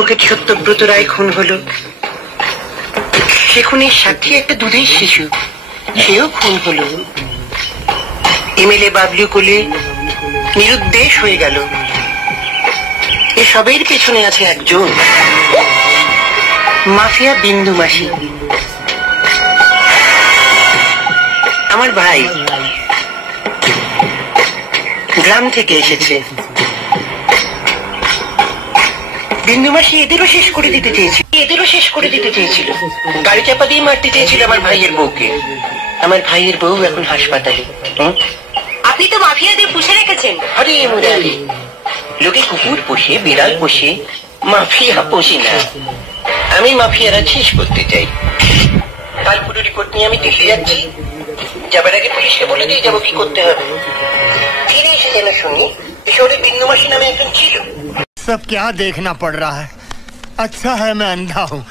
Advocate Satyabrata রায় খুন হলো। সে খুনের সাক্ষী একটা দুধের শিশু, সেও খুন হলো। এমএলএ বাবলু কোলে নিরুদ্দেশ হয়ে গেল। এসবের পেছনে আছে একজন মাফিয়া, বিন্দু মাসি। আমার ভাই গ্রাম থেকে এসেছে। বিন্দু মাসি এদেরও শেষ করে দিতে চেয়েছিল, গাড়ি চাপা দিয়ে মারতে চেয়েছিল আমার ভাইয়ের বউকে। আমার ভাইয়ের বউ এখন হাসপাতালে। আপনি তো মাফিয়াদের পুষে রেখেছেন। আরে মুরারি, লোকে কুকুর পোষে, বিড়াল পোষে, মাফিয়া পোষি না। আমি মাফিয়ারা শেষ করতে চাই। কাল পুরো রিপোর্ট নিয়ে আমি দিল্লি যাচ্ছি। যাবার আগে পুলিশকে বলে দিয়ে যাবো কি করতে হবে। ফিরে এসে যেন শুনি শহরে বিন্দু মাসি নামে একজন ছিল। सब क्या देखना पड़ रहा है? अच्छा है मैं अंधा हूँ।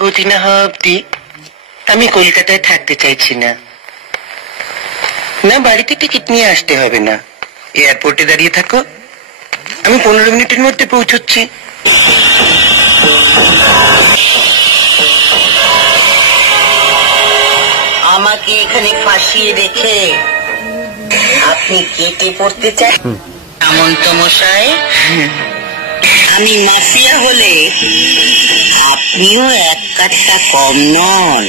কদিন না হওয়া অব্দি আমি কলকাতায় থাকতে চাইছি না। না, বাড়িতে টিকিট নিয়ে আসতে হবে না, এয়ারপোর্টে দাঁড়িয়ে থাকো, আমি 15 মিনিটের মধ্যে পৌঁছচ্ছি। আমাকে এখানে ফাঁসিয়ে রেখে আপনি কেটে পড়তে চান? সামন্ত মশাই, আমি মাফিয়া হলে আপনিও এক কাঠটা কম নন।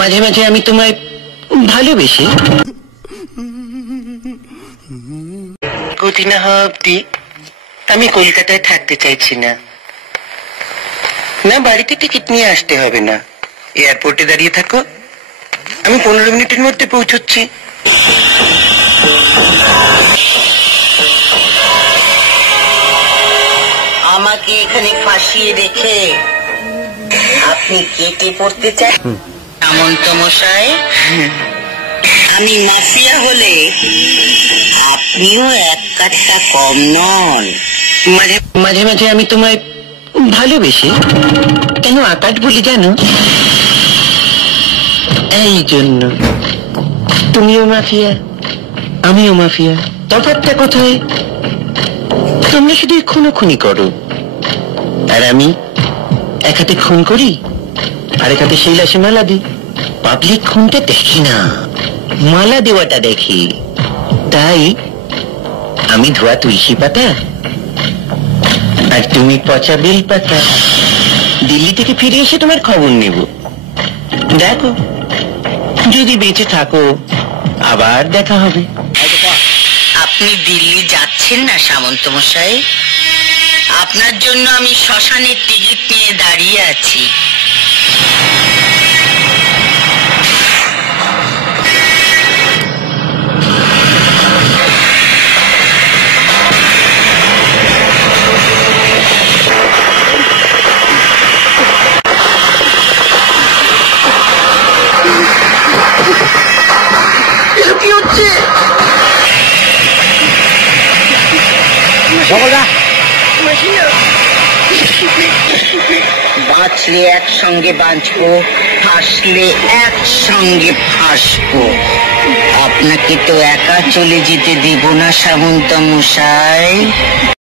মাঝে মাঝে আমি তোমায় ভালোবেসে গতি না হওয়া অব্দি আমি কলকাতায় থাকতে চাইছি না। না, বাড়িতে টিকিট নিয়ে আসতে হবে না, এয়ারপোর্টে দাঁড়িয়ে থাকো, আমি 15 মিনিটের মধ্যে পৌঁছচ্ছি। আমাকে এখানে ফাঁসিয়ে রেখে আপনি কেটে পড়তে চান? সামন্ত মশাই, আমি মাফিয়া হলে আপনিও এক কাঠটা কম নন। মাঝে মাঝে আমি তোমায় ভালোবেসে কেন আকাশ বলি জানো? এই জন্য। তুমিও মাফিয়া, আমিও মাফিয়া, তফাৎটা কোথায়? তোমরা শুধু খুনোখুনি করো, আর আমি এক হাতে খুন করি, আরেক হাতে সেই লাশে মালা দিই। পাবলিক খুনটা দেখি না, মালা দেওয়াটা দেখি। তাই আমি ধোয়া তুলসী পাতা আর তুমি পচা বেল পাতা। দিল্লি থেকে ফিরে এসে তোমার খবর নেব। দেখো, যদি বেঁচে থাকো আবার দেখা হবে। আপনি দিল্লি যাচ্ছেন না সামন্ত মশাই? আপনার জন্য আমি শ্মশানের টিকিট নিয়ে দাঁড়িয়ে আছি। কি হচ্ছে? বাঁচলে একসঙ্গে বাঁচবো, ফাঁসলে একসঙ্গে ফাঁসবো। আপনাকে তো একা চলে যেতে দেব না সামন্ত মশাই।